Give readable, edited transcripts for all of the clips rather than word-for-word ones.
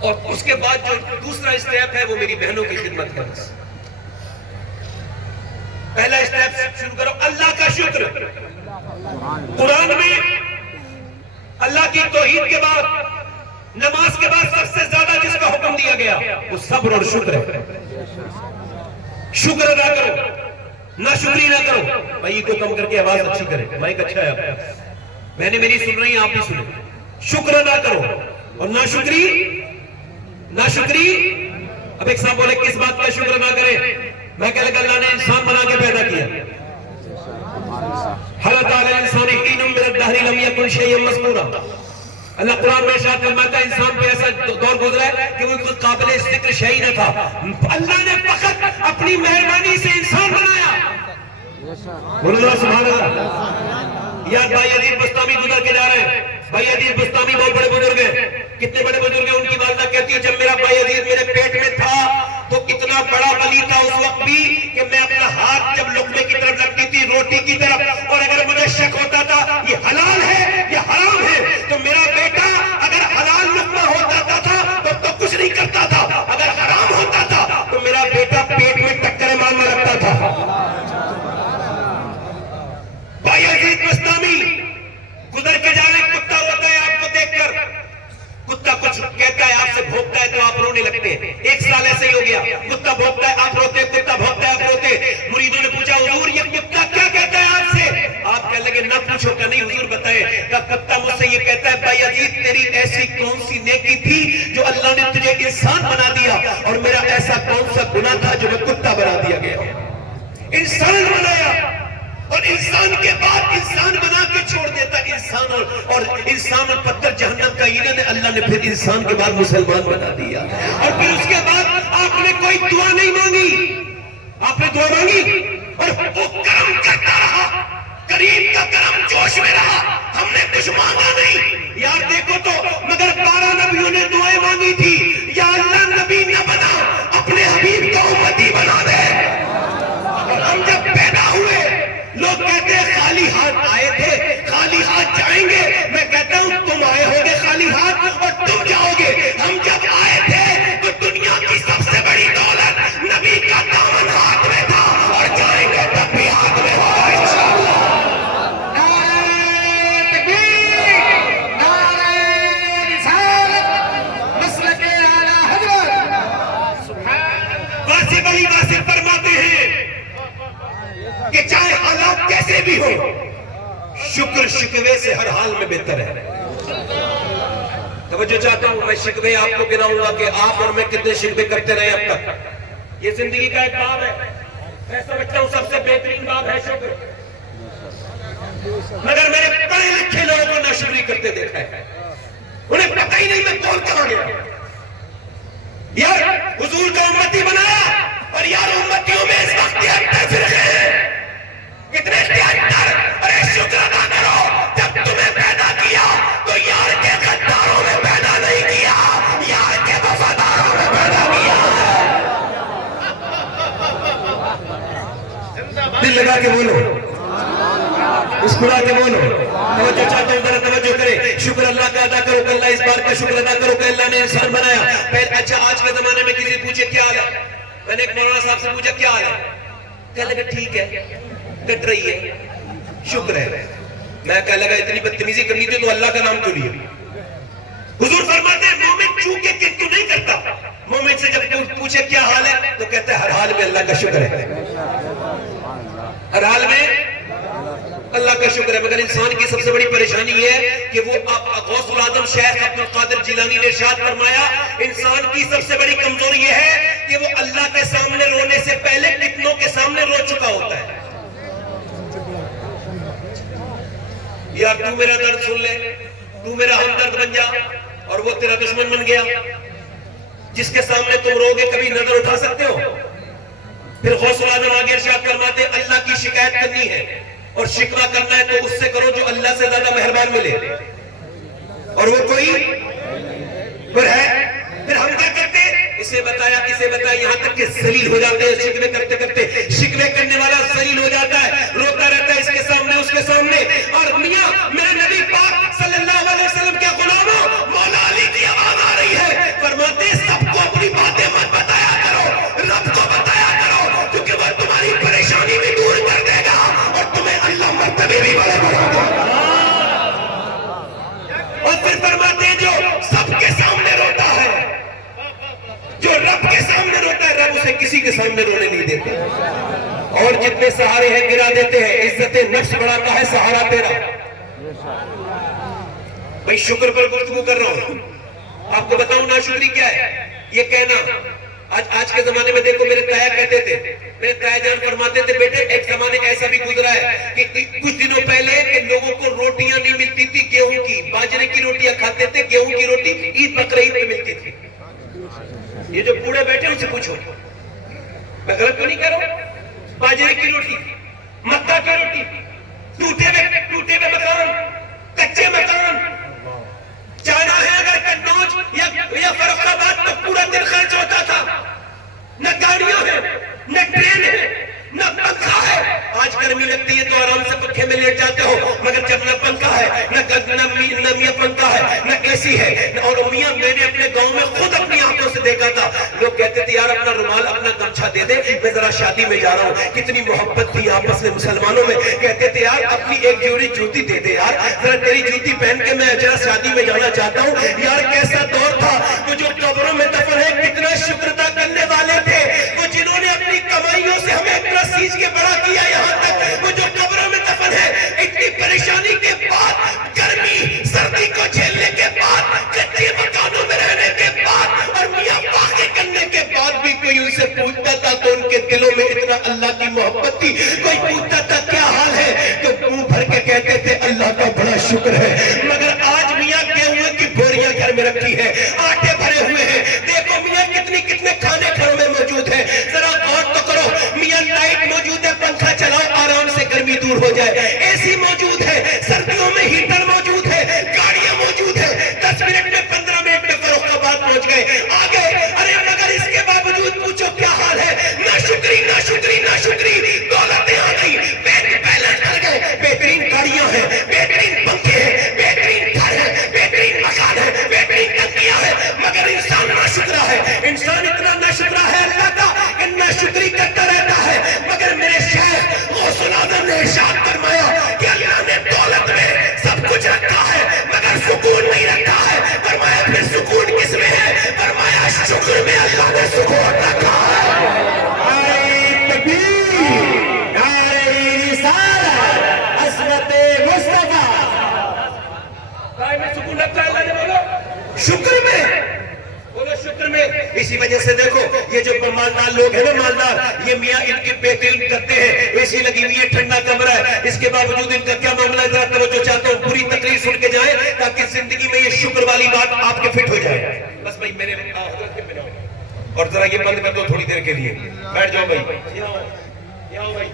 اور اس کے بعد جو دوسرا اسٹیپ ہے وہ میری بہنوں کی خدمت ہے. پہلا اسٹیپ شروع کرو اللہ کا شکر. قرآن میں اللہ کی توحید کے بعد نماز کے بعد سب سے زیادہ جس کا حکم دیا گیا وہ صبر اور شکر ہے. شکر ادا کرو, نہ شکری نہ کرو. بھائی کو کم کر کے آواز اچھی کرے, مائک اچھا ہے آپ, میں نے میری سن رہی ہیں آپ بھی سنیں. شکر ادا کرو اور نہ شکری. اب ایک صاحب بولے کس بات کا شکر ادا کرے؟ میں کہہ لگا اللہ نے انسان بنا کے پیدا کیا. حَلَ تَعَلَى الْإِنسَانِ حِينٌ مِّنَ الدَّهْرِ لَمْ يَكُنْ شَيْئًا مَّذْكُورًا. اللہ قرآن میں ارشاد فرماتا ہے انسان پہ ایسا دور گزرا ہے کہ وہ کوئی قابل ذکر شیء نہ تھا. اللہ نے فقط اپنی مہربانی سے انسان بنایا. بولو اللہ سبحان اللہ. یار بھائی عزیز بستامی گزر کے جا رہے ہیں. بھائی عزیز بستامی بہت بڑے بزرگ ہیں. کتنے بڑے بزرگ ہیں؟ ان کی والدہ کہتی ہے جب میرا بھائی عزیز میرے پیٹ میں تھا تو اتنا بڑا ولی تھا اس وقت بھی کہ میں اپنا ہاتھ جب لقمے کی طرف رکھتی تھی روٹی کی طرف, اور اگر مجھے شک ہوتا تھا یہ حلال ہے یہ حرام ہے تو میرا بیٹا اگر حلال لقمہ ہوتا تھا تو کچھ نہیں کرتا تھا, اگر حرام ہوتا تھا تو میرا بیٹا پیٹ میں ٹکریں مارنا لگتا تھا. بھائی عزیز بستامی گزر کے جا رہے, کتا ہوتا ہے آپ کو دیکھ کر, کتا کچھ کہتا ہے آپ سے بھونکتا ہے تو آپ رونے لگتے ہیں. 1 سال ایسے ہی ہو گیا, کتا بھونکتا ہے آپ روتے, کتا بھونکتا ہے آپ روتے. مریدوں نے پوچھا حضور یہ کتا کیا کہتا ہے آپ سے؟ آپ کہنے لگے نہ پوچھو. کہ نہیں حضور بتائیں. کہ کتا مجھ سے یہ کہتا ہے بھائی عزیز تیری ایسی کون سی نیکی تھی جو اللہ نے تجھے انسان بنا دیا, اور میرا ایسا کون سا گناہ تھا جو میں کتا بنا دیا گیا. انسان بنایا اور انسان کے بعد انسان بنا کے چھوڑ دیتا انسان, اور انسان اور پتھر جہنم کا ایندھن ہے. اللہ نے پھر انسان کے بعد مسلمان بنا دیا, اور پھر اس کے بعد آپ نے کوئی دعا نہیں مانگی. آپ نے دعا مانگی اور وہ کرم کرتا رہا, کریم کا کرم جوش میں رہا. ہم نے کچھ مانگا نہیں یار. دیکھو تو مگر 12 نبیوں نے دعائیں مانگی تھی, یا اللہ نبی نہ بنا, اپنے حبیب کا امتی بنا دے. اور ہم جب پیدا ہوئے لوگ کہتے ہیں خالی ہاتھ آئے تھے خالی ہاتھ جائیں گے. میں کہتا ہوں تم آئے ہوگے خالی ہاتھ اور تم جاؤ گے. ہم جب آئے تھے تو دنیا کی سب سے بڑی دولت نبی کا دامن ہاتھ میں تھا, اور جائیں گے تب بھی ہاتھ میں ہوگا انشاءاللہ. نعرہ تکبیر, نعرہ رسالت, مسلک اعلیٰ حضرت. واصف علی واصف فرماتے ہیں کہ چاہے حالات کیسے بھی ہو شکر شکوے سے ہر حال میں بہتر ہے. توجہ چاہتا ہوں, میں شکوے آپ کو گناؤں گا کہ آپ اور میں کتنے شکوے کرتے رہے اب تک. یہ زندگی کا ایک باب ہے, میں سمجھتا ہوں سب سے بہترین باب ہے شکر. مگر میں نے پڑھے لکھے لوگوں کو ناشکری کرتے دیکھا ہے, انہیں پتہ ہی نہیں میں کون کہاں گیا. یار حضور کا امتی بنایا, اور یار امتیوں میں اس وقت یہ فرقے ہیں کتنے اختیار. ارے شکر ادا کرو, جب تمہیں پیدا کیا تو یار کے غداروں میں پیدا نہیں کیا, یار کے وفاداروں میں پیدا کیا. دل لگا کے بولو, مسکرا کے بولو. توجہ چاہتے ہوں ذرا توجہ کرے. شکر اللہ کا ادا کرو کہ اللہ اس بار کا شکر ادا کرو کہ اللہ نے انسان بنایا. اچھا آج کے زمانے میں کسی پوچھے کیا حال ہے, میں نے ایک مولانا صاحب سے پوچھا کیا حال ہے, کہنے لگا ٹھیک ہے, کٹ رہی ہے, شکر ہے. میں کہنے لگا اتنی بدتمیزی کرنی تھی تو اللہ کا نام کیوں لیا. حضور فرماتے ہیں مومن چونکہ کیوں نہیں کرتا. مومن سے جب پوچھے کیا حال ہے تو کہتا ہے ہر حال میں اللہ کا شکر ہے, ہر حال میں اللہ کا شکر ہے. مگر انسان کی سب سے بڑی پریشانی یہ ہے کہ وہ غوث العظم شیخ عبد القادر جیلانی نے ارشاد فرمایا انسان کی سب سے بڑی کمزوری یہ ہے کہ وہ اللہ کے سامنے رونے سے پہلے کتنوں کے سامنے رو چکا ہوتا ہے. یار تو میرا درد سن لے, تو میرا ہمدرد بن جا, اور وہ تیرا دشمن بن گیا. جس کے سامنے تم رو گے کبھی نظر اٹھا سکتے ہو؟ پھر غوث العظم آگے ارشاد فرماتے اللہ کی شکایت کرنی ہے اور شکوہ کرنا ہے تو اس سے کرو جو اللہ سے زیادہ مہربان ملے, اور وہ کوئی پھر ہے. پھر ہم کیا کرتے, اسے بتایا یہاں تک کہ ذلیل ہو جاتے ہیں. شکوے کرتے کرتے شکوے کرنے والا ذلیل ہو جاتا ہے, روتا رہتا ہے اس کے سامنے اس کے سامنے. اور میاں میرے نبی پاک صلی اللہ علیہ وسلم کے غلاموں, مولا علی کی آواز آ رہی ہے, فرماتے سب کے سامنے روتا ہے، رب اسے کسی کے سامنے رونے نہیں دیتا۔ اور جتنے سہارے ہیں گرا دیتے ہیں، عزت نفس بڑھاتا ہے سہارا تیرا۔ بھئی شکر پر گفتگو کر رہا ہوں، آپ کو بتاؤں ناشکری کیا ہے؟ یہ کہنا، آج کے زمانے میں دیکھو میرے تایا کہتے تھے، میرے تایا جان فرماتے تھے بیٹے ایک زمانے ایسا بھی گزرا ہے کہ کچھ دنوں پہلے کہ لوگوں کو روٹیاں نہیں ملتی تھی گیہوں کی، باجرے کی روٹیاں کھاتے تھے، گیہوں کی روٹی عید بقرعید میں ملتی تھی۔ یہ جو بوڑھے بیٹھے ان سے پوچھو، میں غلط تو نہیں کہہ رہا ہوں؟ باجرے کی روٹی، مکہ کی روٹی، ٹوٹے ہوئے مکان، کچے مکان، جانا ہے اگر کنوج یا فروخ آباد تو پورا دن خرچ ہوتا تھا، نہ گاڑیاں ہیں، نہ ٹرین ہے، نہ پنکھا ہے۔ آج گرمی لگتی ہے تو آرام سے پنکھے میں لیٹ جاتے ہو، مگر جب نہ پنکھا ہے، نہ میاں پنکھا ہے، نہ اے سی ہے، اور میاں میں نے اپنے گاؤں میں خود اپنی آنکھوں سے دیکھا تھا، لوگ کہتے تھے یار اپنا رومال اپنا گمچھا دے دے، میں ذرا شادی میں جا رہا ہوں۔ کتنی محبت تھی آپس میں مسلمانوں میں، کہتے تھے یار اپنی ایک جوڑی جوتی دے دے یار، ذرا تیری جوتی پہن کے میں ذرا شادی میں جانا چاہتا ہوں۔ یار کیسا دور تھا، وہ جو قبروں میں دفن ہے کتنا شکر ادا کرنے والے تھے، وہ جنہوں نے اپنی کمائیوں سے ہمیں اتنا سیج کے بڑا کیا یہاں تک، وہ جو قبروں میں دفن ہے اتنی پریشانی کے بعد، گرمی سردی کو جھیلنے کے بعد، کچے مکانوں میں رہنے کے بعد اور میاں واقع کرنے کے بعد بھی کوئی ان سے پوچھتا تھا تو ان کے دلوں میں اتنا اللہ کی محبت تھی، کوئی پوچھتا تھا کیا حال ہے تو منہ بھر کے کہتے تھے اللہ کا بڑا شکر ہے۔ مگر آج میاں گیہوں کی بوریاں گھر میں رکھی ہے، آٹے بھرے ہوئے ہیں، دیکھو میاں کتنے کھانے گھروں میں موجود ہیں، ذرا غور تو کرو، میاں لائٹ موجود ہے، پنکھا چلاؤ آرام سے گرمی دور ہو جائے، اے سی موجود ہے، سردیوں میں ہیٹر موجود ہے، گاڑیاں موجود ہے، 10 منٹ میں 15 منٹ میں فروخ آباد پہنچ گئے، آگے، ارے مگر اس کے باوجود پوچھو کیا حال ہے، ناشکری، دولتیں آ گئی، بینک بیلنس کر گئے، بہترین گاڑیاں ہیں، بہترین پنکھے ہیں، بہترین گھر ہے، بہترین مکان ہے، بہترین ٹنکیاں ہیں، مگر انسان ناشکرا ہے، انسان اتنا ناشکرا ہے اللہ کا کہ ناشکری کرتا رہتا ہے۔ مگر میرے شیخ غوث العظم نے ارشاد فرمایا کہ اللہ نے دولت میں سب کچھ رکھا ہے مگر سکون نہیں رکھا ہے، فرمایا پھر سکون کس میں ہے، فرمایا شکر میں اللہ نے سکون رکھا ہے۔ شکر میں، بولو شکر میں۔ اسی وجہ سے دیکھو یہ جو مالدار لوگ ہیں نا، مالدار، یہ میاں ان کے بہترین کرتے ہیں، اے سی لگی ہوئی ہے، ٹھنڈا کمرہ ہے، اس کے باوجود ان کا کیا معاملہ ہے، ذرا توجہ چاہتا ہوں، پوری تقریر سن کے جائیں تاکہ زندگی میں یہ شکر والی بات آپ کے فٹ ہو جائے۔ بس بھائی میرے اور ذرا یہ بند کر دو تھوڑی دیر کے لیے، بیٹھ جاؤ بھائی، یہاں بھائی،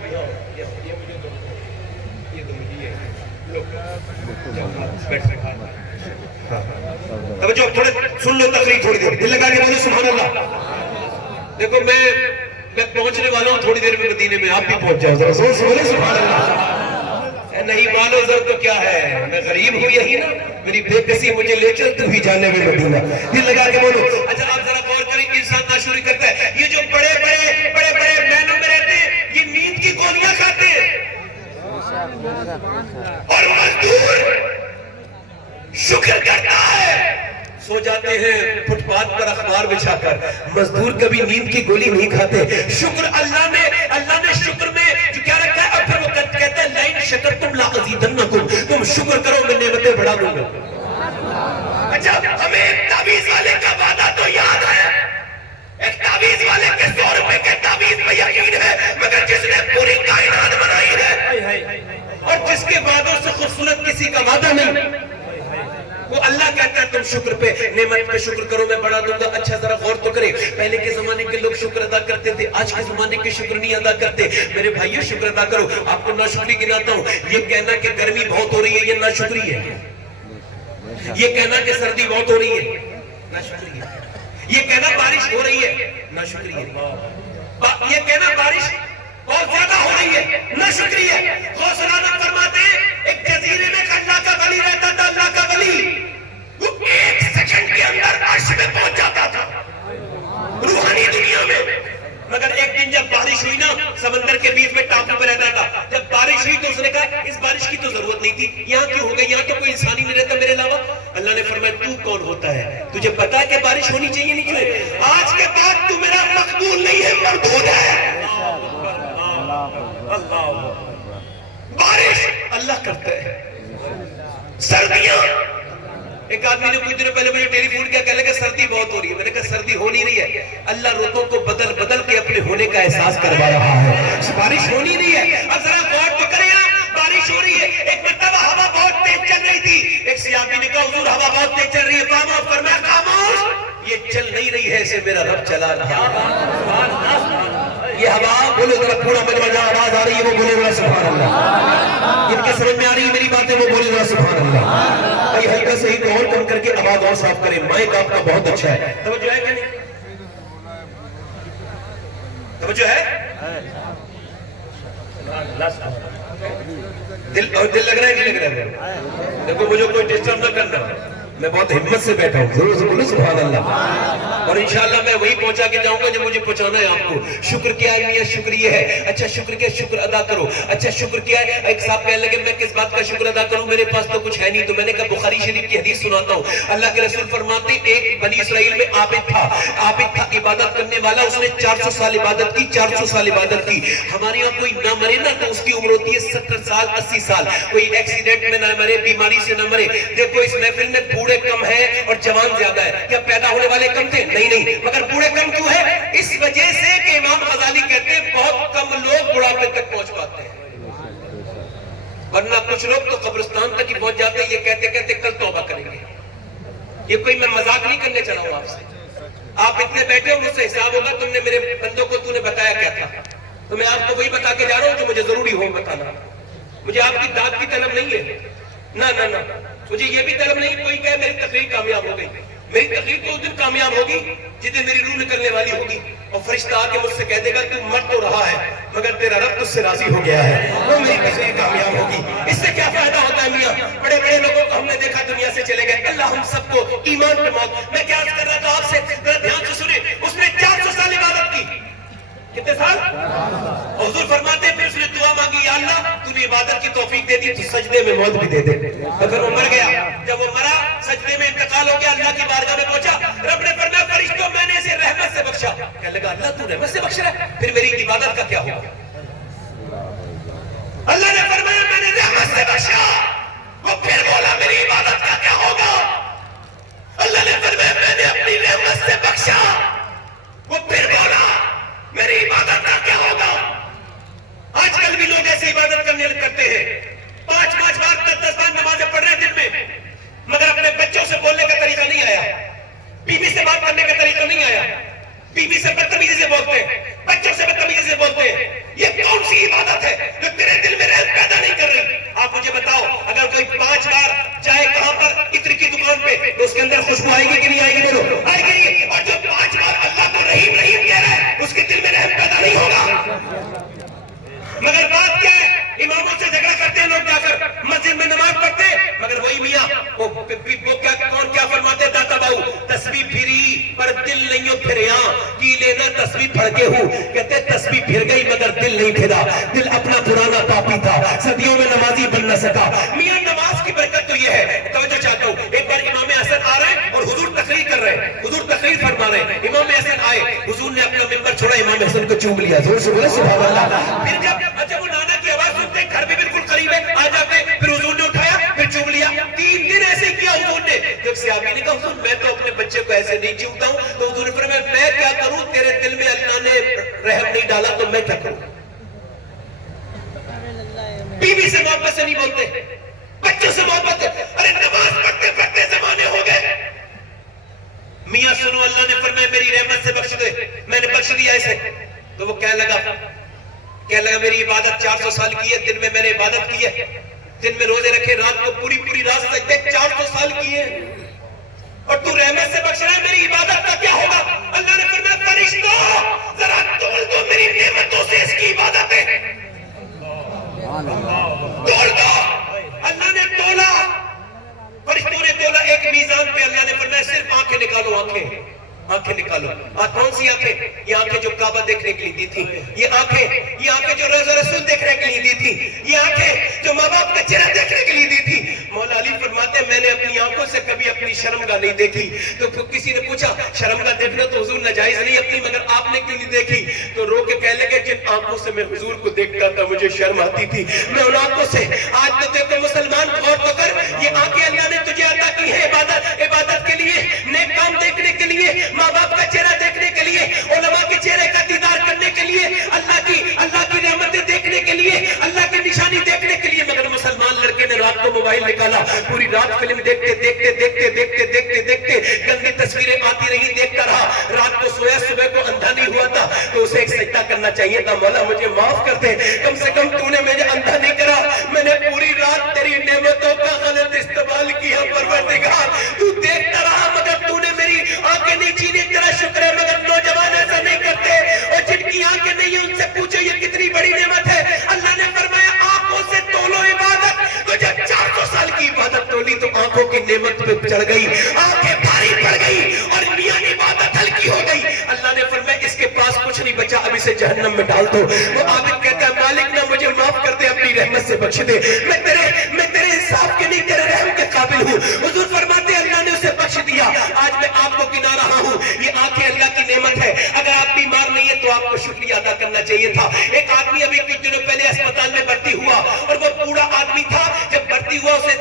توجہ تھوڑے سن لو تقریر تھوڑی دیر، دل لگا کے بولو سبحان اللہ۔ دیکھو میں پہنچنے والا ہوں تھوڑی دیر میں مدینے میں، آپ بھی پہنچ جاؤ، ذرا زور سے بولو سبحان اللہ۔ نہیں مالو زر تو کیا ہے، میں غریب ہوں یہی نا، میری بے کسی مجھے لے چل تو بھی جانے میں مدینہ، دل لگا کے بولو۔ اچھا آپ ذرا غور کریں، انسان ناشکری کرتا ہے، یہ جو بڑے محلوں میں رہتے ہیں یہ نیند کی گولیاں کھاتے ہیں، اور مزدور شکر کرتا ہے، سو جاتے ہیں فٹ پاتھ پر اخبار بچھا کر، مزدور کبھی نیند کی گولی نہیں کھاتے۔ شکر اللہ نے شکر میں جو کیا رکھا ہے، اور پھر وہ کہتا ہے لئن شکرتم لازیدنکم، تم شکر کرو میں نعمتیں بڑھا دوں گا۔ اچھا ہمیں ایک تعویذ والے کا وعدہ تو یاد ہے، ایک تعویذ والے کے 100 روپے کے تعویذ پہ یقین ہے، مگر جس نے پوری کائنات بنائی ہے اور جس کے وعدوں سے خوبصورت کسی کا وعدہ نہیں، وہ اللہ کہتا ہے تم شکر پہ، نعمت پہ شکر کرو میں بڑھا دوں گا۔ اچھا ذرا غور تو کریں، پہلے کے زمانے کے لوگ شکر ادا کرتے تھے، آج کے زمانے کے شکر نہیں ادا کرتے۔ میرے بھائیو شکر ادا کرو، آپ کو ناشکری گناتا ہوں، یہ کہنا کہ گرمی بہت ہو رہی ہے یہ ناشکری ہے، یہ کہنا کہ سردی بہت ہو رہی ہے ناشکری ہے، یہ کہنا بارش ہو رہی ہے ناشکری ہے، یہ کہنا بارش بہت زیادہ ہو رہی ہے ناشکری ہے۔ غوث العظم فرماتے ہیں ایک جزیرے میں اللہ کا ولی رہتا تھا، اللہ کا ولی، وہ 1 سیکنڈ کے اندر عرش میں پہنچ جاتا تھا روحانی دنیا میں، مگر ایک دن جب بارش ہوئی نا، سمندر کے بیچ میں ٹاپو پہ رہتا تھا، جب بارش ہوئی تو اس نے کہا اس بارش کی تو ضرورت نہیں تھی، یہاں کیوں ہو گئی، یہاں تو کوئی انسان ہی نہیں رہتا میرے علاوہ۔ اللہ اللہ نے فرمایا تو کون ہوتا ہے؟ تجھے پتا ہے کہ بارش ہونی چاہیے نہیں چاہیے؟ آج کے بعد تو میرا مقبول نہیں ہے، مردود ہے۔ بارش اللہ کرتا ہے، سردیاں، ایک آدمی نے کچھ دنوں پہلے مجھے ٹیلی فون کیا، کہنے لگا سردی بہت ہو رہی ہے۔ میں نے کہا سردی ہو نہیں رہی ہے، اللہ رتوں کو بدل بدل کے اپنے ہونے کا احساس کروا رہا ہے۔ بارش ہونی نہیں ہے، اب ذرا غور تو کریں آپ، بارش ہو رہی ہے۔ ایک مرتبہ ہوا بہت تیز چل رہی تھی، ایک صحابی نے کہا حضور ہوا بہت تیز چل رہی ہے، خاموش، فرمایا خاموش، یہ چل نہیں رہی ہے، اسے میرا رب چلا رہا ہے۔ یہ ہوا، بولے ذرا پورا مجمع جہاں آواز آ رہی ہے وہ بولے ذرا سبحان اللہ، جن کے سمجھ میں آ رہی ہے میری باتیں وہ بولے ذرا سبحان اللہ۔ بھائی ہلکا سے ہی غور کم کر کے آواز اور صاف کریں، مائک آپ کا بہت اچھا ہے، توجہ ہے کہ نہیں؟ توجہ ہے؟ دل لگ رہا ہے نہیں لگ رہا ہے؟ دیکھو مجھے کوئی ڈسٹرب نہ کرنا، میں بہت ہمت سے بیٹھا ہوں، ضرور سے بولے سبحان اللہ، اور انشاءاللہ میں وہی پہنچا کے جاؤں گا جو مجھے پہنچانا ہے آپ کو۔ شکر کیا ہے میاں؟ شکر یہ ہے، اچھا شکر کیا؟ شکر ادا کرو۔ اچھا شکر کیا ہے؟ ایک صاحب کہنے لگے میں کس بات کا شکر ادا کروں، میرے پاس تو کچھ ہے نہیں، تو میں نے کہا بخاری شریف کی حدیث سناتا ہوں، اللہ کے رسول فرماتے ایک بنی اسرائیل میں عابد تھا عبادت کرنے والا، اس نے 400 سال عبادت کی، 400 سال عبادت کی۔ ہمارے یہاں کوئی نہ مرے نا تو اس کی عمر ہوتی ہے 70 سال 80 سال، کوئی ایکسیڈنٹ میں نہ مرے، بیماری سے نہ مرے۔ دیکھو اس محفل میں بوڑھے کم ہیں اور جوان زیادہ ہے، کیا پیدا ہونے والے کم تھے؟ نہیں، مگر بوڑھے کم کیوں ہے؟ اس وجہ سے کہ امام غزالی کہتے ہیں بہت کم لوگ بڑھاپے تک پہنچ پاتے ہیں، ورنہ کچھ لوگ تو قبرستان تک ہی پہنچ جاتے ہیں، یہ کہتے کہتے کل توبہ کریں گے۔ یہ کوئی میں مذاق نہیں کرنے چلا ہوں آپ سے، آپ اتنے بیٹھے ہو، مجھ سے حساب ہوگا تم نے میرے بندوں کو تو نے بتایا کیا تھا، تو میں آپ کو وہی بتا کے جا رہا ہوں جو مجھے ضروری ہو بتانا۔ مجھے آپ کی داد کی طلب نہیں ہے، نہ مجھے یہ بھی طلب نہیں کوئی کہے میری تقریر کامیاب ہو گئی۔ میری تقریر تو اس دن کامیاب ہوگی جس دن میری روح نکلنے والی ہوگی اور فرشتہ آ کے مجھ سے کہہ دے گا تو مر تو رہا ہے مگر تیرا رب تجھ سے راضی ہو گیا ہے، وہ میری تقریر کامیاب ہوگی۔ اس سے کیا فائدہ ہوتا ہے میاں؟ بڑے بڑے لوگوں کو ہم نے دیکھا دنیا سے چلے گئے، اللہ ہم سب کو ایمان پہ موت۔ میں کیا عرض کر رہا تھا آپ سے، ذرا دھیان سے سنیں، اس نے 400 سال عبادت کی، کتنے سال؟ حضور فرماتے ہیں پھر اس نے دعا مانگی، یا اللہ تو نے عبادت کی توفیق دے دی تو سجدے میں موت بھی دے دے۔ اگر وہ مر گیا، جب وہ مرا سجدے میں انتقال ہو گیا، اللہ کی بارگاہ میں پہنچا، رب نے فرمایا فرشتوں میں نے اسے رحمت سے بخشا۔ کہنے لگا اللہ تو رحمت سے بخش رہا ہے، پھر میری عبادت کا کیا ہوگا؟ اللہ نے فرمایا میں نے رحمت سے بخشا، وہ پھر بولا میری عبادت کا کیا ہوگا؟ اللہ نے فرمایا میں نے اپنی رحمت سے بخشا، وہ پھر بولا میری عبادت کا کیا ہوگا؟ آج کل بھی لوگ ایسے عبادت کرتے ہیں، 5 بار 10 بار نمازیں پڑھ رہے ہیں دن میں، مگر اپنے بچوں سے بولنے کا طریقہ نہیں آیا، بیوی سے بات کرنے کا طریقہ نہیں آیا، بیوی سے بدتمیزی سے بولتے ہیں، بچوں سے بدتمیزی سے بولتے ہیں۔ یہ کون سی عبادت ہے جو تیرے دل میں رحم پیدا نہیں کر رہی؟ آپ مجھے بتاؤ، اگر کوئی 5 بار چائے کہاں پر عطر کی دکان پہ، تو اس کے اندر خوشبو آئے گی کہ نہیں آئے گی؟ بولو آئے گی۔ اور جو 5 بار اللہ کو رحیم رحیم کہہ رہا ہے اس کے دل میں رحم پیدا نہیں ہوگا۔ مگر بات کیا ہے؟ اماموں سے جھگڑا کرتے ہیں لوگ جا کر، مسجد میں نماز پڑھتے ہیں، مگر وہی میاں وہ کون کیا فرماتے ہیں داتا باؤ، تسبیح پھری پر دل نہیں ہو پھریا کی لینا تسبیح پھڑ کے ہوں، کہتے ہیں تسبیح پھر گئی مگر دل نہیں پھرا، دل اپنا پرانا پاپی تھا، صدیوں میں نمازی بن نہ سکا۔ میاں نماز کی برکت تو یہ ہے، توجہ چاہتا ہوں، ایک بار امام حسن آ رہے ہیں اور حضور تقریر کر رہے ہیں، حضور تقریر فرما رہے ہیں، امام حسن آئے، حضور نے اپنا ممبر چھوڑا، امام حسن کو چوم لیا، زور سے بولے سبحان اللہ۔ پھر جب وہ نانا کی آواز سنتے گھر بھی بالکل قریب ہے، آ جاتے، پھر حضور نے اٹھایا، پھر چوم لیا، 3 دن ایسے کیا حضور نے۔ جب صحابی نے کہا حضور میں تو اپنے بچے کو ایسے نہیں چومتا ہوں، تو حضور نے فرمایا میں کیا کروں، تیرے دل میں اللہ نے رحم نہیں ڈالا تو میں کیا کروں؟ بیوی سے محبت سے نہیں بولتے، بچوں سے محبت، ارے نماز پڑھتے پڑھتے زمانے ہو گئے۔ میاں سنو، اللہ نے فرمایا میری رحمت سے بخش دے، میں نے بخش دیا اسے۔ تو وہ کہنے لگا میری عبادت 400 سال کی ہے، دن میں میں نے عبادت کی ہے، دن میں روزے رکھے، رات کو پوری رات سجدے، 400 سال کی ہے، اور تو رحمت سے بخش رہا ہے، میری عبادت کا کیا ہوگا؟ اللہ نے فرمایا فرشتوں ذرا تول دو میری نعمتوں سے اس کی عبادت ہے، تول دو۔ اللہ نے تولا، فرشتوں نے تولا، ایک میزان پہ اللہ نے فرمایا صرف آنکھیں نکالو، آنکھیں آنکھیں نکالو. کون سی آنکھیں؟ یہ آنکھیں جو کعبہ دیکھنے کے لیے دی تھی, یہ آنکھیں جو روضہ رسول دیکھنے کے لیے دی تھی, یہ آنکھیں جو ماں باپ کا چہرہ دیکھنے کے لیے دی تھی. مولا علی فرماتے ہیں میں نے اپنی آنکھوں سے کبھی اپنی شرمگاہ نہیں دیکھی. تو کسی نے پوچھا شرمگاہ دیکھنا تو حضور ناجائز نہیں اپنی, مگر آپ نے کیوں نہیں دیکھی؟ تو رو کے کہنے لگے جن آنکھوں سے میں حضور کو دیکھتا تھا مجھے شرم آتی تھی, میں ان آنکھوں سے. آج تو دیکھو مسلمان غور تو کر, یہ آنکھیں اللہ نے تجھے عطا کی ہے عبادت کے لیے, نیک کام دیکھنے کے لیے, ماں باپ کا چہرہ دیکھنے کے لیے, علماء کے چہرے کا دیدار کرنے کے لیے, اللہ کی نعمتیں دیکھنے کے لیے, اللہ کی نشانی دیکھنے کے لیے. مگر مسلمان لڑکے نے رات کو موبائل نکالا, پوری رات فلم دیکھتے گندی تصویریں آتی رہی, دیکھتا رہا, رات کو سویا, صبح کو اندھا نہیں ہوا تھا تو اسے ایک سجدہ کرنا چاہیے تھا, مولا مجھے معاف کر دے, کم سے کم تو نے مجھے اندھا نہیں کرا, میں نے پوری رات تیری نعمتوں کا غلط استعمال کیا پروردگار, تو دیکھتا رہا مگر تو نے میری آنکھیں نہیں چھینی, تیرا شکر ہے. مگر نوجوان ایسا نہیں کرتے, اور جن کی آنکھیں نہیں ہیں ان سے پوچھو یہ کتنی بڑی نعمت ہے. اللہ نے فرمایا آنکھوں سے تولو عبادت, تو جب 400 سال کی عبادت تولی تو آنکھوں کی نعمت پہ چڑھ گئی, آنکھیں بھاری پڑ گئی اور میاں عبادت ہلکی ہو گئی. اللہ نے فرمایا اس کے پاس کچھ نہیں بچا, اب اسے جہنم میں ڈال دو. وہ عابد کہتا ہے مالک نہ مجھے معاف کر دے, اپنی رحمت سے بخش دے, میں تیرے انصاف کے نہیں تیرے رحم کے قابل ہوں. حضور فرماتے ہیں اللہ نے اسے بخش دیا. آج میں آپ کو گنا رہا ہوں, یہ آنکھیں اللہ کی نعمت ہے. اگر آپ بیمار نہیں ہیں تو آپ کو شکریہ ادا کرنا چاہیے تھا. ایک آدمی ابھی کچھ دنوں پہلے اسپتال میں بھرتی ہوا, اور وہ بوڑھا آدمی تھا, جب بھرتی ہوا اسے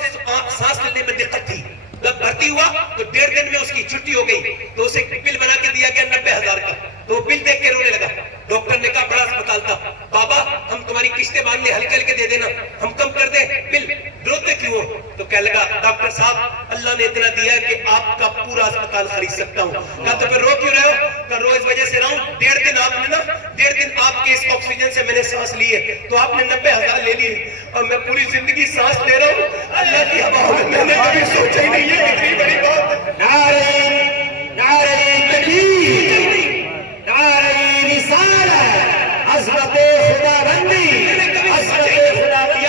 سانس لینے میں دقت تھی. جب بھرتی ہوا تو 1.5 دن میں اس کی چھٹی ہو گئی, تو اسے بل بنا کے دیا گیا 90,000 کا. تو وہ بل دیکھ کے رونے لگا. ڈاکٹر نے کہا بڑا اسپتال تھا, بابا ہم تمہاری قسطیں باندھنے ہلکے ہلکے دے دینا, ہم کم کر دیں بل, روتے کیوں ہو؟ تو کہنے لگا ڈاکٹر صاحب اللہ نے اتنا دیا ہے کہ آپ کا پورا اسپتال خرید سکتا ہوں. کہا تو پھر رو کیوں رہے ہو؟ کہا رو اس وجہ سے رہا ہوں, 1.5 دن آپ نے نا 1.5 دن آپ کے اس آکسیجن سے میں نے سانس لی ہے, تو آپ نے 90,000 لے لیے, اور میں پوری زندگی سانس لے رہا ہوں اللہ کی ہوا میں. میں نے کبھی سوچا ہی نہیں ہے کتنی بڑی بات. نعرہ تکبیر, نعرہ رسالت, عظمت خدا بندی, عظمت خدا بندی.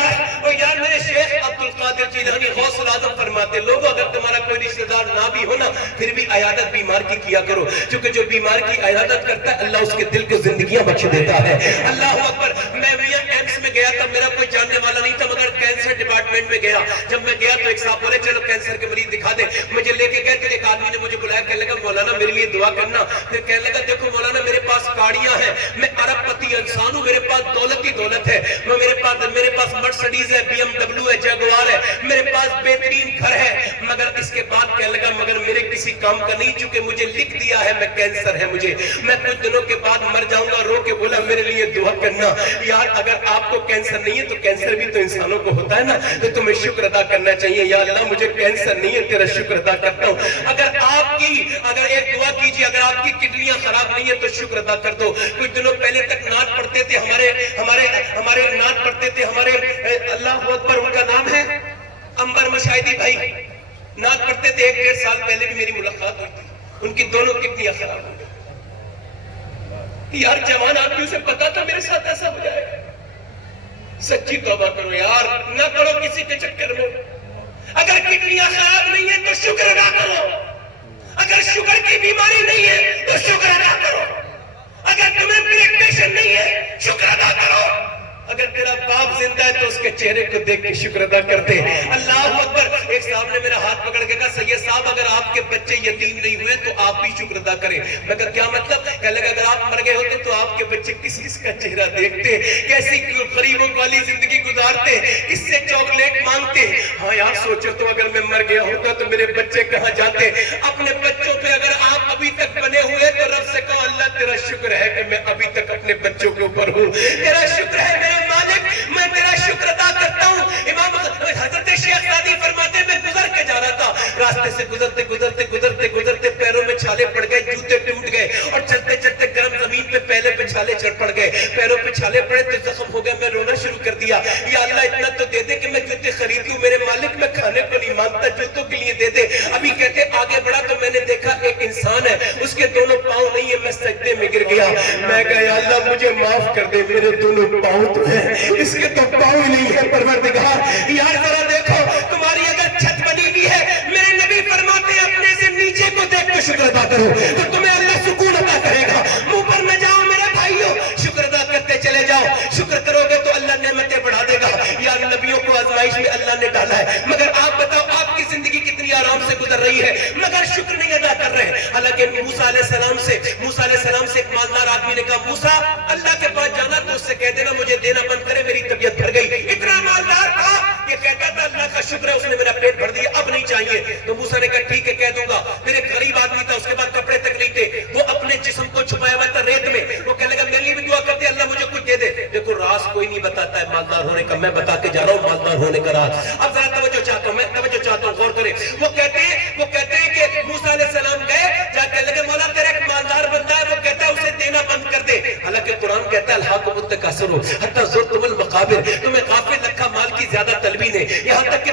یار میرے شیخ عبدالقادر جیلانی غوث العظم فرماتے, لوگوں اگر تمہارا کوئی رشتہ دار نہ بھی ہو نا, پھر بھی عیادت بیمار کی کیا کرو, کیونکہ جو بیمار کی عیادت کرتا ہے اللہ اس کے دل کو زندگیاں بخش دیتا ہے. اللہ اکبر. میں میاں ایمس میں گیا تھا, میرا کوئی جاننے والا نہیں تھا, مگر کینسر ڈپارٹمنٹ میں گیا. جب میں گیا تو ایک صاحب بولے چلو کینسر کے مریض دکھا دے, مجھے لے کے گئے. تو ایک آدمی نے مجھے بلایا, کہنے لگا مولانا میرے لیے دعا کرنا. پھر کہنے لگا دیکھو مولانا میرے پاس گاڑیاں ہیں, میں ارب پتی انسان ہوں, میرے پاس دولت ہی دولت ہے, میرے پاس مرسڈیز ہے, BMW ہے, جگوار ہے, میرے پاس بہترین گھر ہے. مگر اس کے بعد کہنے لگا مگر میرے کسی کام کا نہیں, چونکہ مجھے لکھ دیا ہے میں کینسر ہے مجھے, میں کچھ دنوں کے بعد مر جاؤں گا. رو کے بولا میرے لیے دعا کرنا. یار اگر آپ کو کینسر نہیں ہے تو کینسر بھی تو انسانوں کو ہوتا ہے نا, تو تمہیں شکر ادا کرنا چاہیے. یا اللہ مجھے کینسر نہیں ہے, تیرا شکر ادا کرتا ہوں. اگر ایک دعا کیجیے, اگر آپ کی کڈنیاں خراب نہیں ہے تو شکر ادا کر دو. کچھ دنوں پہلے تک نعت پڑھتے تھے ہمارے نعت پڑھتے تھے ہمارے, اللہ اکبر, ان کا نام ہے انبر مشاہدی بھائی, نعت پڑھتے تھے. 1.5 سال پہلے بھی میری ملاقات ہوئی تھی, ان کی دونوں کڈنیاں خراب ہو گئی. یار جوان آدمیوں سے پتا تھا میرے ساتھ ایسا ہو جائے گا. سچی توبہ کرو یار, نہ کرو کسی کے چکر میں. اگر کڈنیاں خراب نہیں ہے تو شکر ادا کرو, اگر شوگر کی بیماری نہیں ہے تو شکر ادا کرو, اگر تمہیں بلڈ پریشر نہیں ہے شکر ادا کرو, اگر تیرا باپ زندہ ہے تو اس کے چہرے کو دیکھ کے شکر ادا کرتے ہیں. اللہ اکبر. ایک صاحب نے میرا ہاتھ پکڑ کے کہا سید صاحب اگر آپ کے بچے یتیم نہیں ہوئے تو آپ بھی شکر ادا کریں. میں کہا کیا مطلب؟ کہنے لگا اگر آپ مر گئے ہوتے تو آپ کے بچے کس کا چہرہ دیکھتے, کیسی غریبوں والی زندگی گزارتے, کس سے چاکلیٹ مانگتے. ہاں یار سوچو تو اگر میں مر گیا ہوتا تو میرے بچے کہاں جاتے. اپنے بچوں پہ اگر آپ ابھی تک بنے ہوئے تو رب سے کہو اللہ تیرا شکر ہے کہ میں ابھی تک اپنے بچوں کے اوپر ہوں, تیرا شکر ہے میرے مالک, میں تیرا شکر ادا کرتا ہوں. امام حضرت شیخ سعدی فرماتے میں گزر کے جا رہا تھا, راستے سے گزرتے پیروں میں چھالے پڑ گئے, جوتے ٹوٹ گئے, اور چلتے گرم زمین پہ پہلے پہ چھالے چڑھ پڑ گئے, پیروں پہ چھالے پڑے تو زخم ہو گئے. میں رونا شروع کر دیا, یا اللہ اتنا تو دے دے کہ میں جوتے خرید لوں. میرے مالک میں کھانے کو نہیں مانگتا, جوتوں کے لیے دے دے. ابھی کہتے آگے بڑھا تو میں نے دیکھا ایک انسان ہے, اس کے دونوں پاؤں نہیں ہے, میں سجدے میں گر گیا. میں کہا یا اللہ مجھے معاف کر دے, میرے دونوں پاؤں تو ہیں, اس کے تو پاؤں ہی نہیں ہے پروردگار. یار ذرا دیکھو تمہاری اگر چھت بنی ہوئی ہے, میرے نبی فرماتے ہیں اپنے سے نیچے کو دیکھ کے کا شکر ادا کرو تو تمہیں اللہ سکون عطا کرے گا. منہ پر نہ جاؤ میرے بھائیو, شکر ادا کرتے چلے جاؤ. شکر کرو گے تو اللہ نعمتیں بڑھا دے گا. یا نبیوں کو آزمائش میں اللہ نے ڈالا ہے, مگر آپ بتاؤ آپ کی زندگی کتنی آرام سے گزر رہی ہے, مگر شکر نہیں ادا کر رہے. حالانکہ موسیٰ علیہ السلام سے ایک مالدار آدمی نے کہا, موسیٰ اللہ کے پاس جانا تو اس سے کہہ دینا مجھے دینا بند کرے, میری طبیعت بھر گئی. اتنا مالدار تھا کہ کہتا تھا اللہ کا شکر ہے اس نے میرا پیٹ بھر دیا, اب نہیں چاہیے. تو موسیٰ نے کہا ٹھیک ہے کہہ دوں گا. پھر ایک غریب آدمی تھا, اس کے بعد کپڑے تک نہیں تھے, وہ اپنے جسم کو چھپایا ہوا تھا ریت میں. وہ کہنے لگا میرے لیے بھی دعا کرتے اللہ مجھے کچھ دے دے. دیکھو راز کوئی نہیں بتاتا ہے مالدار ہونے کا, میں بتا کے جا رہا ہوں مالدار ہونے کا راز. اب ذرا توجہ چاہتا ہوں, میں توجہ چاہتا ہوں, غور کریں. وہ کہتے ہیں کہ موسیٰ علیہ السلام گئے, جا کے لگے مولا تیرا ایک مالدار بندہ ہے, وہ کہتا ہے اسے دینا بند کر دے. حالانکہ قرآن کہتا ہے الہاکم التکاثر حتی زرتم المقابر, تمہیں غافل رکھا مال کی زیادہ طلبی نے, یہاں تک کہ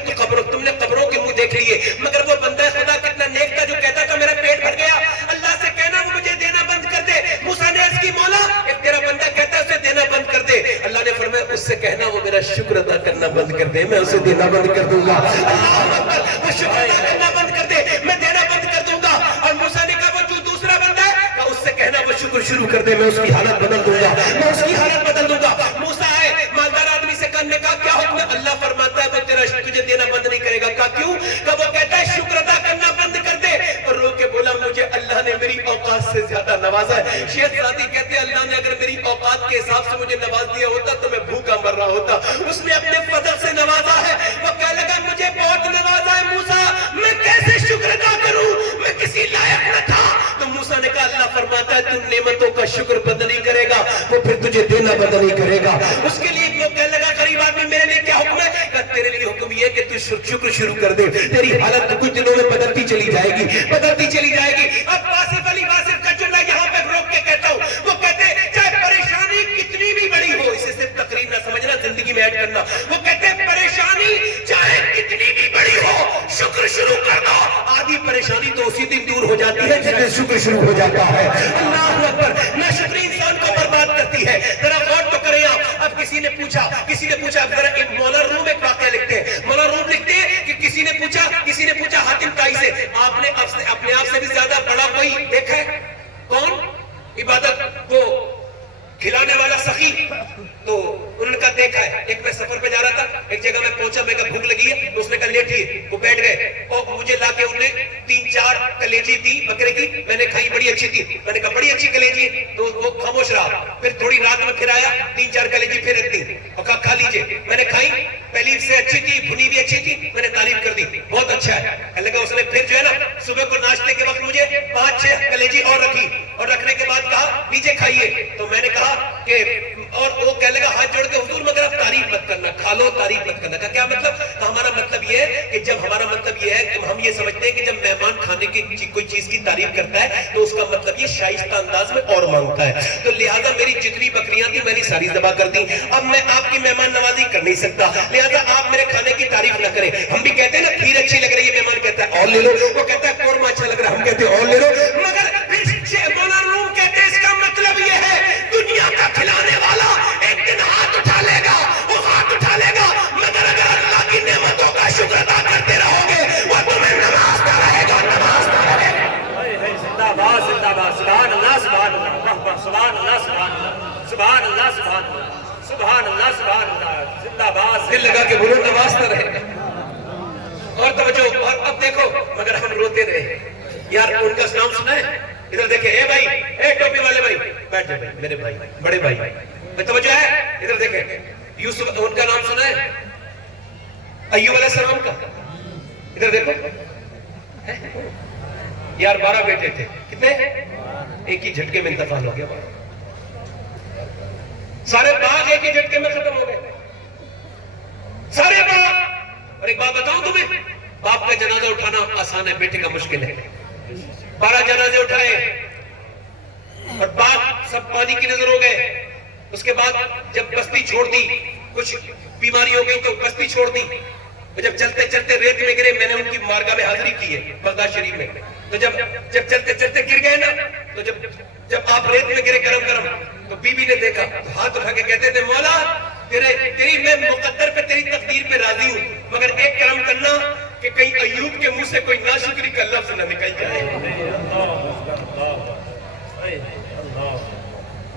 تم نے قبروں کے منہ دیکھ لیے. مگر وہ بندہ خدا کتنا نیک تھا جو کہتا تھا میرا پیٹ بھر گیا, اللہ سے کہنا وہ مجھے دینا بند کر دے. موسیٰ نے عرض کی مولا ایک تیرا بندہ کہتا ہے اسے دینا بند کر دے. اللہ نے فرمایا اس سے کہنا وہ میرا شکر ادا کرنا بند کر دے, میں اسے دینا بند کر دوں گا. اللہ اکبر, وہ شکر ادا کرنا بند کر دے, میں دینا بند کر دوں گا. اور موسیٰ نے کہا وہ جو دوسرا بندہ ہے کہ اس سے کہنا وہ شکر شروع کر دے, میں اس کی حالت بدل دوں گا, میں اس کی حالت بدل دوں گا. موسیٰ آئے, مالدار آدمی سے کہنے کا کیا حکم ہے, اللہ فرماتا ہے وہ تیرا تجھے دینا بند نہیں کرے گا. کہا کیوں, کہ وہ کہتا ہے شکر ادا کرنا بند کر دے. اور رو کے بولا مجھے اللہ نے میری اوقات سے زیادہ نوازا ہے. شیخ سعدی کہتے ہیں اللہ نے اگر میری اوقات کے حساب سے مجھے نواز دیا ہوتا تو میں بھوکا مر رہا ہوتا. اس نے اپنے فضل سے نوازا ہے. وہ کہنے لگا مجھے بہت نوازا ہے موسیٰ, میں کیسے شکر ادا کروں, میں کسی لائق نہ تھا. تو موسیٰ نے کہا اللہ فرماتا ہے تم نعمتوں کا شکر بند نہیں کرے گا وہ پھر تجھے دینا بند نہیں کرے گا. اس کے لیے وہ کہنے لگا غریب آدمی میرے لیے کیا حکم ہے, کہ تیرے لیے حکم یہ کہ تو شکر شروع کر دے, تیری حالت کچھ دنوں میں بدلتی چلی جائے گی, بدلتی چلی جائے گی. اب واصف علی واصف کا جملہ یہاں پہ روک کے کہتا ہوں, وہ کہتے ہیں چاہے پریشانی کتنی بھی بڑی ہو, اسے صرف تقریر نہ سمجھنا, زندگی میں ایڈ کرنا. وہ کہتے ہیں پریشانی چاہے کتنی بھی بڑی ہو شکر شروع کر دو, آدھی پریشانی تو اسی دن دور ہو جاتی ہے جس میں شکر شروع ہو جاتا ہے. اللہ اکبر, ناشکری انسان کو برباد کرتی ہے. ذرا غور تو کریں آپ. اب کسی نے پوچھا اب ذرا مولا روم ایک واقعہ لکھتے ہیں. مولا روم لکھتے ہیں کہ کسی نے پوچھا حاتم طائی سے, آپ نے اپنے آپ سے بھی زیادہ بڑا کوئی دیکھا ہے, کون عبادت کو کھلانے والا سخی؟ تو انہوں نے کہا دیکھا ہے. ایک میں سفر پہ جا رہا تھا, ایک جگہ میں پہنچا, میں کہا بھوک لگی ہے, تو اس نے کہا لیٹیے. وہ بیٹھ گئے اور مجھے لا کے انہوں نے 3-4 کلیجی دی بکرے کی, میں نے کھائی, بڑی اچھی تھی. میں نے کہا بڑی اچھی کلیجی, تو وہ خاموش رہا. پھر تھوڑی رات میں پھر آیا, 3-4 کلیجی پھر رکھ دی اور کہا کھا لیجئے. میں نے کھائی, پہلی سے اچھی تھی, بھنی بھی اچھی تھی, میں نے تعریف کر دی بہت اچھا ہے. کہنے لگا اس نے پھر جو ہے نا صبح کو ناشتے کے وقت مجھے 5-6 کلیجی اور رکھی, اور رکھنے کے بعد کہا لیجئے کھائیے. تو میں نے کہا کہ اور وہ کہنے لگا ہاتھ جوڑ کے حضور مگر آپ تعریف مت کرنا, کھا لو تعریف مت کرنا. کہا کیا مطلب؟ ہمارا مطلب یہ ہے کہ جب ہمارا مطلب یہ ہے کہ ہم یہ سمجھتے ہیں کہ جب مہمان کھانے کی کوئی چیز کی تعریف کرتا ہے تو اس کا مطلب یہ شائستہ انداز میں اور مانگتا ہے. تو لہٰذا میری جتنی بکریاں تھی میں نے ساری ذبح کر دی. اب میں آپ کی مہمان نوازی کر نہیں سکتا, لہٰذا آپ میرے کھانے کی تعریف نہ کریں. ہم بھی کہتے ہیں نا کھیر اچھی لگ رہی ہے, مہمان کہتا ہے اور لے لو, وہ کہتا ہے قورمہ اچھا لگ رہا ہے, ہم کہتے ہیں اور لے لو. مگر مولانا روم کہتے ہیں اس کا مطلب یہ ہے دنیا کا کھلانے والا ایک دن ہاتھ اٹھا لے گا, وہ ہاتھ اٹھا لے گا, مگر اگر اللہ کی نعمتوں کا شکر ادا کرتے رہو گے وہ تمہیں نوازتا رہے گا, نوازتا رہے گا. زندہ باد, زندہ باد, سبحان اللہ, سبحان اللہ, سبحان اللہ, سبحان اللہ, سبحان اللہ, سبحان اللہ, سبحان اللہ, زندہ باد. دل لگا کے بولو نوازتا رہے گا. اور توجہ, اور اب دیکھو مگر ہم روتے رہے یار. ان کا نام سنا ہے, ادھر دیکھیں, اے بھائی, اے ٹوپی والے بھائی, بیٹھ جائے بھائی, میرے بھائی, بڑے بھائی, میں توجہ ہے, ادھر دیکھیں. یوسف, ان کا نام سنا ہے ایوب علیہ السلام کا, ادھر دیکھو یار. 12 بیٹے تھے, کتنے؟ ایک ہی جھٹکے میں انتقال ہو گیا. سارے باغ ایک ہی جھٹکے میں ختم ہو گئے, سارے باغ. اور ایک بات بتاؤں تمہیں, باپ کا جنازہ اٹھانا آسان ہے, بیٹے کا مشکل ہے. 12 جنازے اٹھائے اور باغ سب پانی کی نظر ہو گئے. اس کے بعد جب بستی چھوڑ دی, کچھ بیماری ہو گئی تو بستی چھوڑ دی. جب چلتے چلتے ریت میں گرے, میں نے ان کی مارگاہ میں حاضری کی ہے بغداد شریف میں. تو جب چلتے چلتے گر گئے نا, تو جب آپ ریت میں گرے گرم گرم, تو بی بی نے دیکھا, ہاتھ اٹھا کے کہتے تھے مولا تیری میں مقدر پہ, تیری تقدیر پہ راضی ہوں, مگر ایک کرم کرنا کہ کہیں ایوب کے منہ سے کوئی ناشکری کا لفظ نہ نکل جائے.